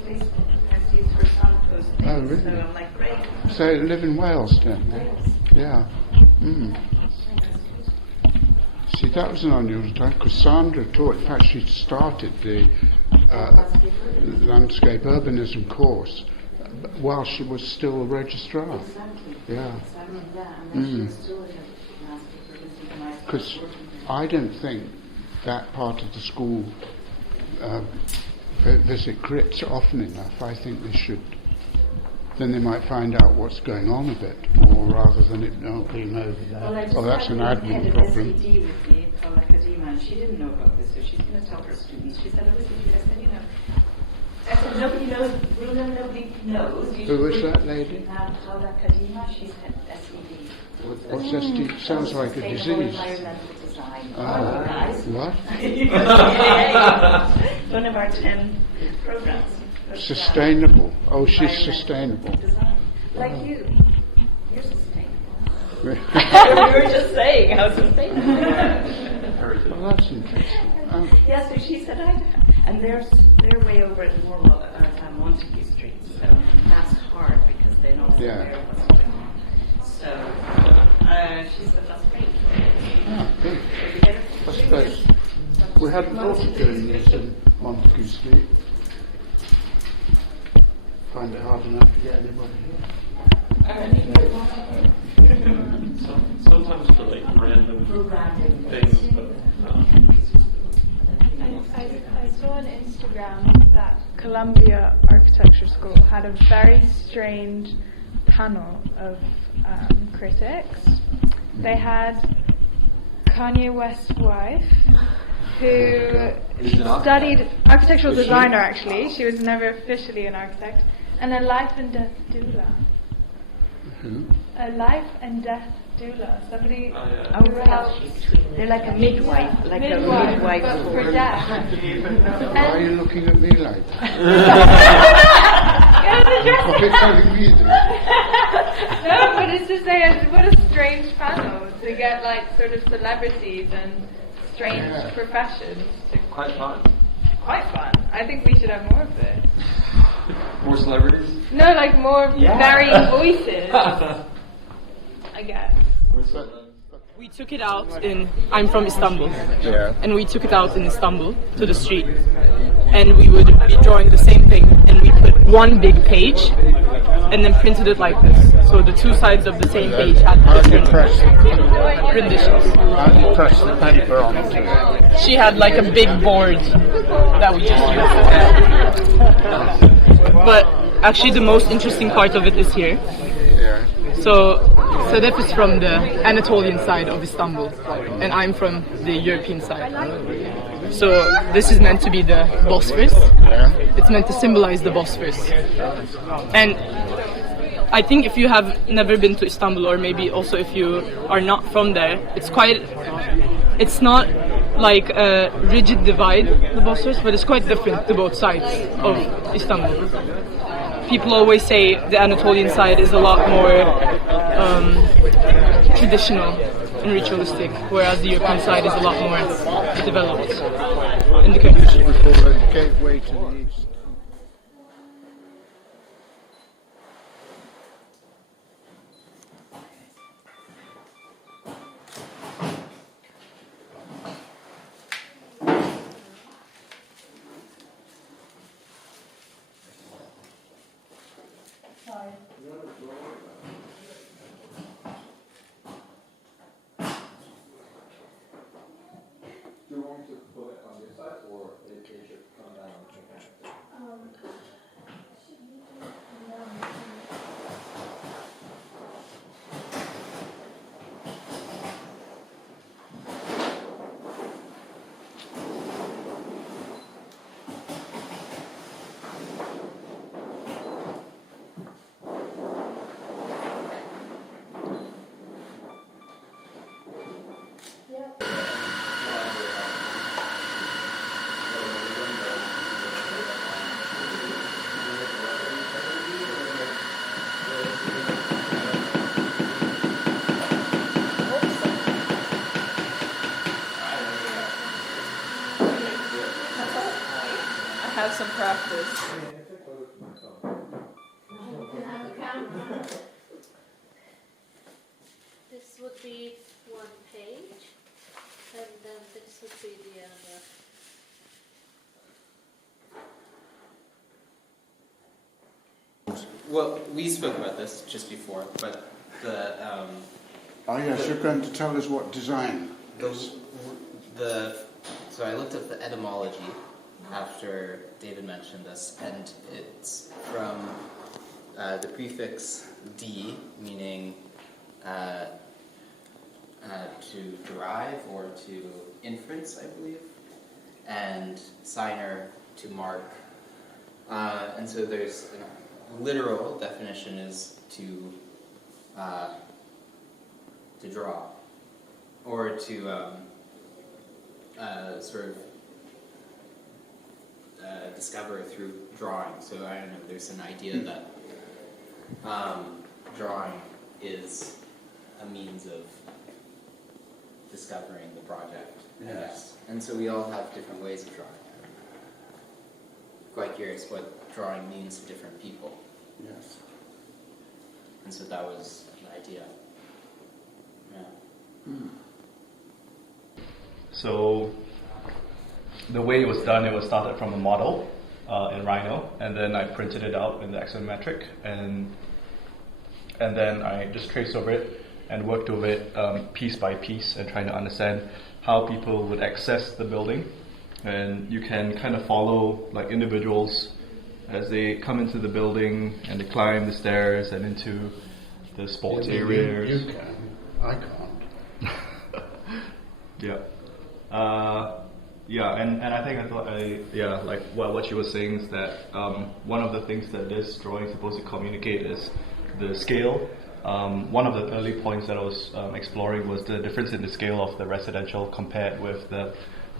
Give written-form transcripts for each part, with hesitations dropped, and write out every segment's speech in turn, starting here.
Facebook and sees her son post things. Oh, really? So I'm like, great. So you live in Wales then? Yeah. See, that was an unusual time because Sandra taught. In fact, she started the landscape urbanism course while she was still a registrar. Exactly. Yeah. Because I don't think that part of the school visit Grits often enough. I think they should. Then they might find out what's going on a bit more rather than it not being over there. Well, that's an admin problem. SED with me from academia, and she didn't know about this, so she's going to tell her students. She said, I said, nobody knows, Bruna, nobody knows. Who is that lady? Academia, she's had SED. What's SED? Sounds like a disease. Environmental design. Guys. What? One of our 10 programs. Sustainable. Oh, she's sustainable. Like you. You're sustainable. We were just saying how sustainable. Well, that's interesting. Oh. Yeah, so she said, and they're way over at Montague Street, so that's hard because they don't know what's going on. So she said, that's great. Ah, good. I suppose we hadn't thought of doing this in Montague Street. Find it hard enough to get anybody here. Sometimes for like random things, but I saw on Instagram that Columbia Architecture School had a very strange panel of critics. They had Kanye West's wife, who studied architectural designer actually. She was never officially an architect. And a life and death doula. Who? A life and death doula. Somebody who helps. They're like a midwife, but for death. Why are you looking at me like that? No, but it's just what a strange panel to get like sort of celebrities and strange professions. quite fun. Quite fun. I think we should have more of it. More celebrities? No, like more varying voices. I guess. We took it out I'm from Istanbul. Yeah. And we took it out in Istanbul to the street. And we would be drawing the same thing. And we put one big page and then printed it like this. So the two sides of the same page had different renditions. How do you press the paper onto it? She had like a big board that we just used. But actually the most interesting part of it is here. Yeah. So Sedef is from the Anatolian side of Istanbul, and I'm from the European side. So this is meant to be the Bosphorus. Yeah. It's meant to symbolize the Bosphorus. And I think if you have never been to Istanbul, or maybe also if you are not from there, it's not like a rigid divide, the Bosphorus, but it's quite different to both sides of Istanbul. People always say the Anatolian side is a lot more traditional and ritualistic, whereas the European side is a lot more developed in the country. We call it the gateway to the east. Do you want me to put it on this side, or it should come down? Have some practice. be one page, and then this would be the other. Well, we spoke about this just before, but the Oh yes, you're going to tell us what design is. So I looked up the etymology after David mentioned this, and it's from the prefix "d", meaning to derive or to inference, I believe, and signer to mark, and so there's literal definition is to draw, or to sort of discover through drawing. So I don't know, there's an idea that drawing is a means of discovering the project, I guess. And so we all have different ways of drawing. Quite curious what drawing means to different people. Yes. And so that was the idea. Yeah. So the way it was done, it was started from a model in Rhino, and then I printed it out in the axonometric, and then I just traced over it and worked over it piece by piece and trying to understand how people would access the building. And you can kind of follow like individuals as they come into the building and they climb the stairs and into the sports areas. You can. I can't. Yeah. And I think like what you were saying is that one of the things that this drawing is supposed to communicate is the scale. One of the early points that I was exploring was the difference in the scale of the residential compared with the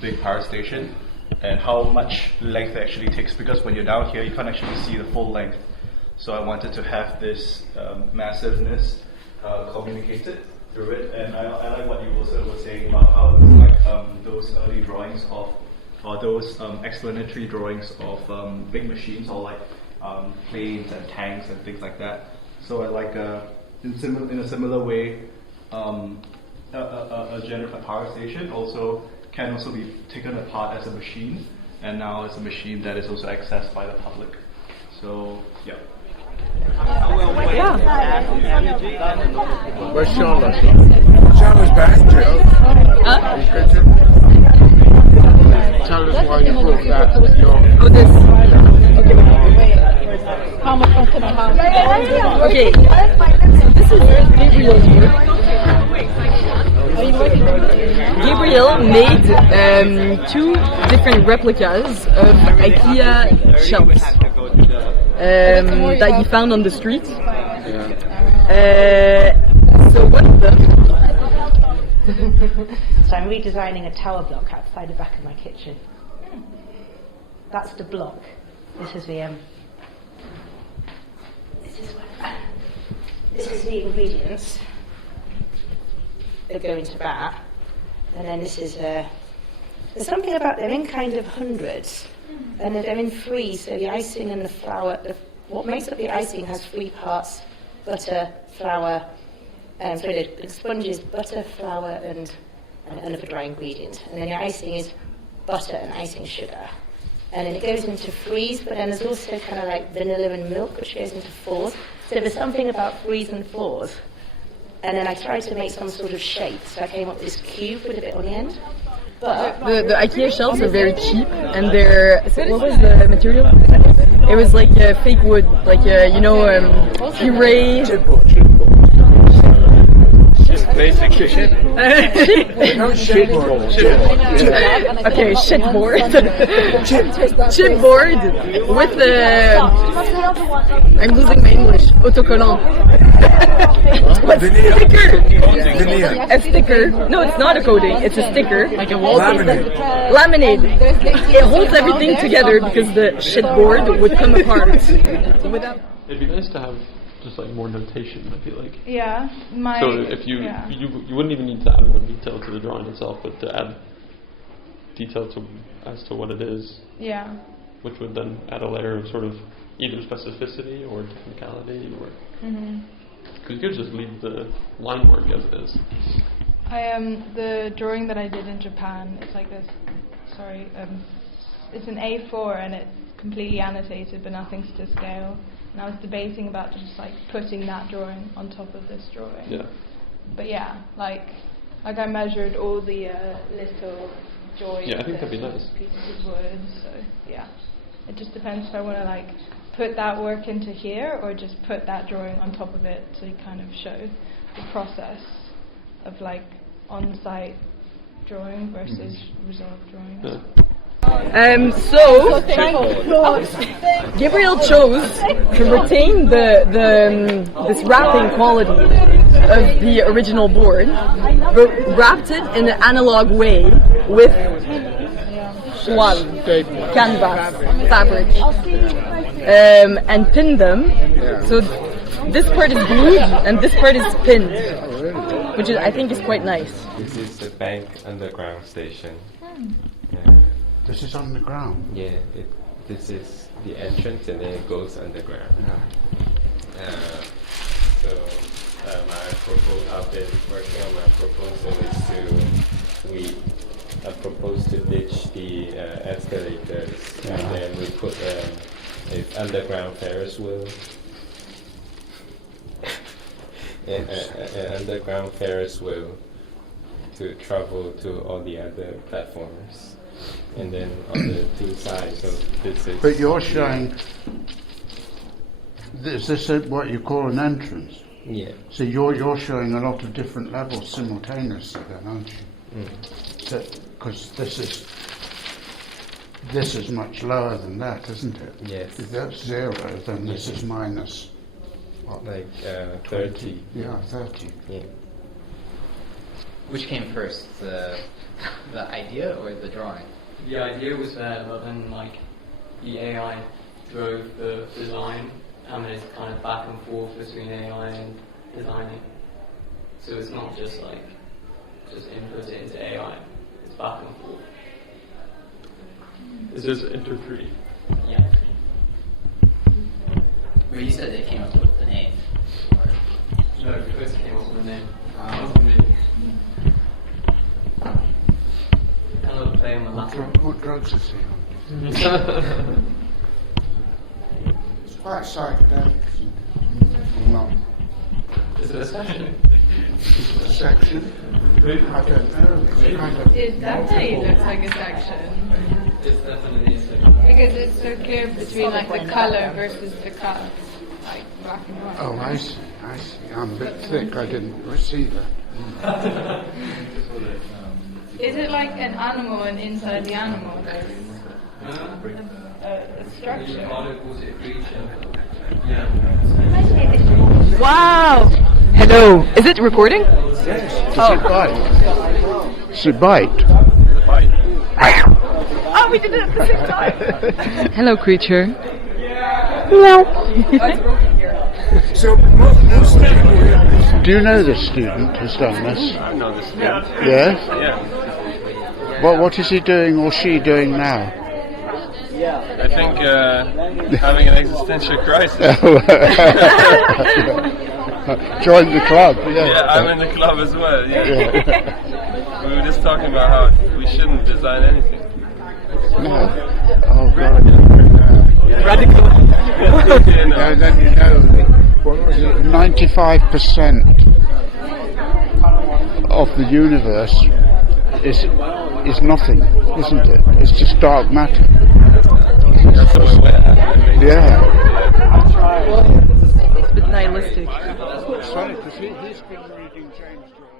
big power station, and how much length it actually takes, because when you're down here you can't actually see the full length. So I wanted to have this massiveness communicated through it, and I like what you also were saying about how like those early drawings of, or those explanatory drawings of big machines, or like planes and tanks and things like that. So I like in a similar way, a power station can also be taken apart as a machine, and now it's a machine that is also accessed by the public. So yeah. Where's Charlotte? Charlotte's behind you. Tell us why you brought that. Okay, so this is Gabriel's work. Gabriel made two different replicas of IKEA shelves that he found on the street. So one of them. So I'm redesigning a tower block outside the back of my kitchen. That's the block. This is the this is the ingredients that go into that, and then this is there's something about they're in kind of hundreds, and they're in threes. So the icing and the flour, what makes up the icing has 3 parts: butter, flour, so the sponge is butter, flour, and another dry ingredient, and then the icing is butter and icing sugar. And then it goes into 3s, but then there's also kind of like vanilla and milk, which goes into 4s. So there's something about 3s and 4s. And then I tried to make some sort of shape, so I came up with this cube with a bit on the end. But the IKEA shelves are very cheap, and what was the material? It was like fake wood, like puree. Basic shit. Okay, shitboard. Chipboard with I'm losing my English. Autocollant. A sticker. No, it's not a coating. It's a sticker. Like a wallpaper. Laminate. It holds everything together because the shitboard would come apart. It'd be nice to have just like more notation, I feel like. Yeah. So if you wouldn't even need to add more detail to the drawing itself, but to add detail as to what it is. Yeah. Which would then add a layer of sort of either specificity or technicality or. Mm-hmm. Because you could just leave the line work as it is. The drawing that I did in Japan, it's like this. Sorry, it's an A4 and it's completely annotated, but nothing's to scale. And I was debating about just like putting that drawing on top of this drawing. Yeah. But yeah, like I measured all the little joints. Yeah, I think that'd be nice. Pieces of wood. So yeah, it just depends if I want to like put that work into here or just put that drawing on top of it to kind of show the process of like on-site drawing versus resolved drawings. Yeah. So Gabriel chose to retain this wrapping quality of the original board, but wrapped it in an analog way with canvas fabric, and pinned them. Yeah. So this part is glued and this part is pinned, which I think is quite nice. This is the bank underground station. This is underground. Yeah, this is the entrance and then it goes underground. So I've been working on my proposal I propose to ditch the escalators and then we put an underground Ferris wheel. An underground Ferris wheel to travel to all the other platforms. And then on the two sides, so this is... But you're showing, is this what you call an entrance? Yeah. So you're showing a lot of different levels simultaneously then, aren't you? Because this is much lower than that, isn't it? Yes. If that's 0, then this is minus, what? Like 30. Yeah, 30. Yeah. Which came first, the idea or the drawing? The idea was there, but then like the AI drove the design, and it's kind of back and forth between AI and designing. So it's not just like just input it into AI; it's back and forth. It's just enter 3. Yeah. But you said they came up with the name. No, Chris came up with the name. Play on the What drugs is he on? It's quite psychedelic, isn't it? Or not? Is it a section? A section? I don't know. It definitely looks like a section. It's definitely a section. Because it's so clear between like the colour versus the cut, like black and white. Oh, I see. I'm a bit thick. I didn't receive it. Is it like an animal and inside the animal there's a structure? Wow! Hello, is it recording? Does it bite? Does it bite? Oh, we did it at the same time! Hello, creature. Hello. So, do you know this student who's done this? I know the student. Yes? Yeah. What is he doing or she doing now? I think having an existential crisis. Join the club. Yeah, I'm in the club as well. Yeah. We were just talking about how we shouldn't design anything. No. Oh God. Radical. You know. And then 95% of the universe is nothing, isn't it? It's just dark matter. That's what we're at. Yeah. It's a bit nihilistic. Sorry, because he's been reading James Joyce.